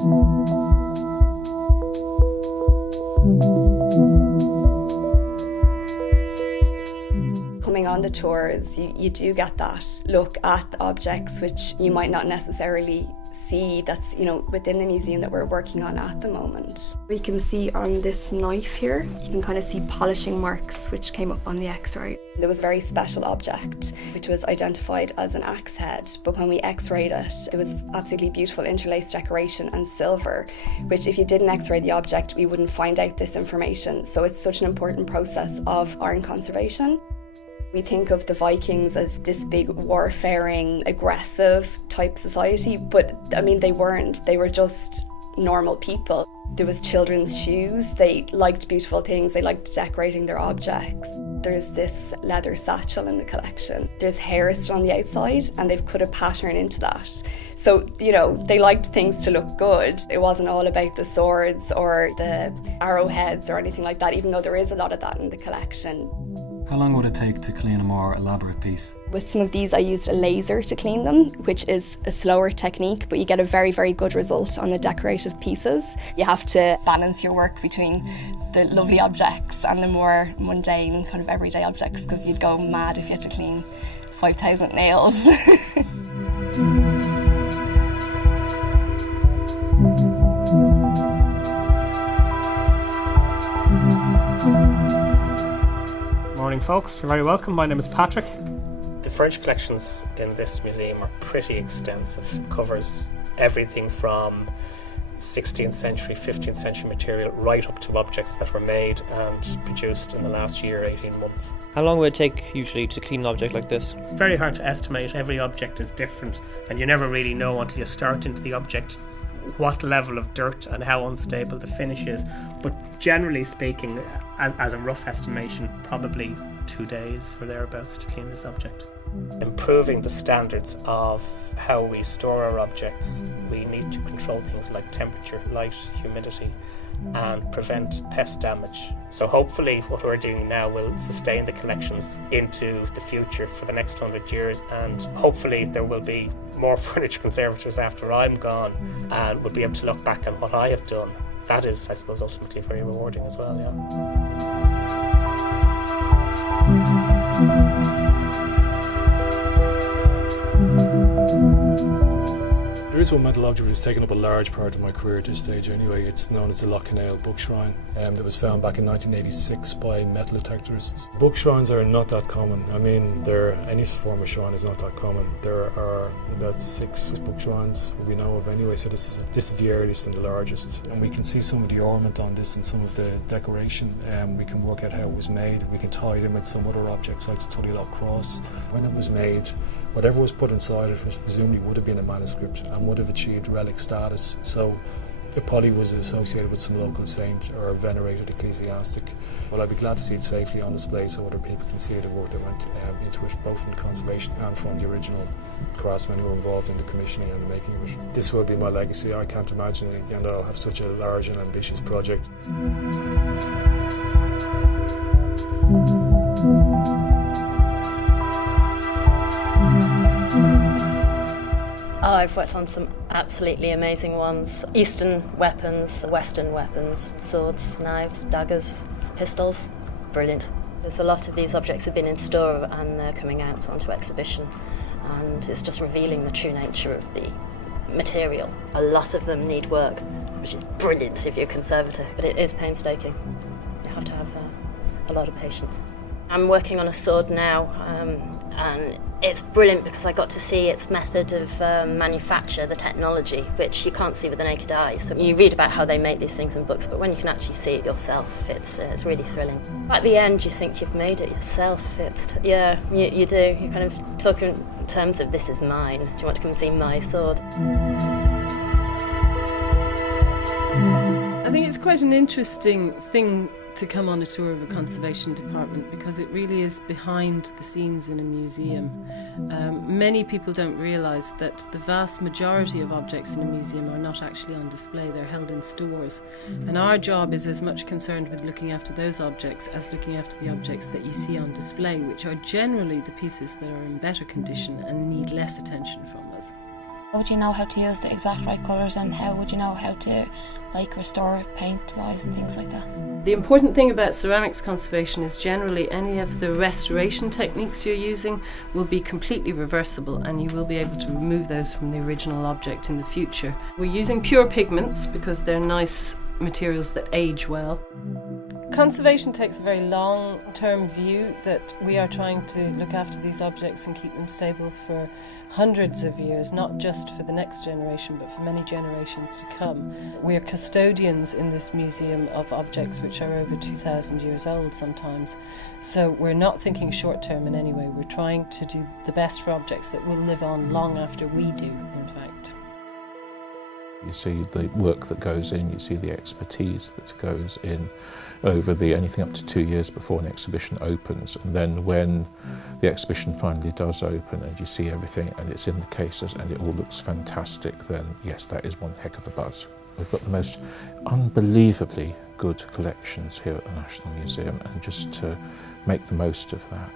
Coming on the tours, you do get that look at the objects which you might not necessarily see that's, within the museum that we're working on at the moment. We can see on this knife here, you can kind of see polishing marks which came up on the X-ray. There was a very special object which was identified as an axe head, but when we X-rayed it, it was absolutely beautiful interlaced decoration and silver, which if you didn't X-ray the object, we wouldn't find out this information. So it's such an important process of iron conservation. We think of the Vikings as this big warfaring, aggressive type society, but they weren't. They were just normal people. There was children's shoes. They liked beautiful things. They liked decorating their objects. There's this leather satchel in the collection. There's hair still on the outside and they've cut a pattern into that. So, they liked things to look good. It wasn't all about the swords or the arrowheads or anything like that, even though there is a lot of that in the collection. How long would it take to clean a more elaborate piece? With some of these I used a laser to clean them, which is a slower technique, but you get a very, very good result on the decorative pieces. You have to balance your work between the lovely objects and the more mundane, kind of everyday objects, because you'd go mad if you had to clean 5,000 nails. Morning folks, you're very welcome. My name is Patrick. The furniture collections in this museum are pretty extensive. It covers everything from 16th century, 15th century material right up to objects that were made and produced in the last year, 18 months. How long would it take usually to clean an object like this? Very hard to estimate. Every object is different and you never really know until you start into the object what level of dirt and how unstable the finish is. But generally speaking, as a rough estimation, probably 2 days or thereabouts to clean this object. Improving the standards of how we store our objects, we need to control things like temperature, light, humidity, and prevent pest damage. So hopefully what we're doing now will sustain the collections into the future for the next 100 years, and hopefully there will be more furniture conservators after I'm gone and we'll be able to look back on what I have done. That is, I suppose, ultimately very rewarding as well, There is one metal object which has taken up a large part of my career at this stage anyway. It's known as the Lough Book Shrine, that was found back in 1986 by metal detectorists. Book shrines are not that common. Any form of shrine is not that common. There are about 6 book shrines we know of anyway, so this is the earliest and the largest. And we can see some of the ornament on this and some of the decoration. We can work out how it was made. We can tie it in with some other objects like the Tullylock Cross. When it was made, whatever was put inside it was presumably would have been a manuscript and would have achieved relic status. So it probably was associated with some local saint or venerated ecclesiastic. Well, I'd be glad to see it safely on display so other people can see the work that went into it, both from the conservation and from the original craftsmen who were involved in the commissioning and the making of it. This will be my legacy. I can't imagine again that I'll have such a large and ambitious project. I've worked on some absolutely amazing ones. Eastern weapons, Western weapons, swords, knives, daggers, pistols. Brilliant. There's a lot of these objects have been in store and they're coming out onto exhibition, and it's just revealing the true nature of the material. A lot of them need work, which is brilliant if you're conservative, but it is painstaking. You have to have a lot of patience. I'm working on a sword now, and it's brilliant because I got to see its method of manufacture, the technology, which you can't see with the naked eye. So you read about how they make these things in books, but when you can actually see it yourself, it's really thrilling. At the end, you think you've made it yourself. You do. You kind of talk in terms of, this is mine. Do you want to come and see my sword? I think it's quite an interesting thing to come on a tour of a conservation department because it really is behind the scenes in a museum. Many people don't realise that the vast majority of objects in a museum are not actually on display, they're held in stores. And our job is as much concerned with looking after those objects as looking after the objects that you see on display, which are generally the pieces that are in better condition and need less attention from us. How would you know how to use the exact right colours, and how would you know how to restore paint wise and things like that? The important thing about ceramics conservation is generally any of the restoration techniques you're using will be completely reversible, and you will be able to remove those from the original object in the future. We're using pure pigments because they're nice materials that age well. Conservation takes a very long-term view that we are trying to look after these objects and keep them stable for hundreds of years, not just for the next generation but for many generations to come. We are custodians in this museum of objects which are over 2,000 years old sometimes, so we're not thinking short-term in any way. We're trying to do the best for objects that will live on long after we do, in fact. You see the work that goes in, you see the expertise that goes in over anything up to 2 years before an exhibition opens, and then when the exhibition finally does open and you see everything and it's in the cases and it all looks fantastic, then yes, that is one heck of a buzz. We've got the most unbelievably good collections here at the National Museum, and just to make the most of that.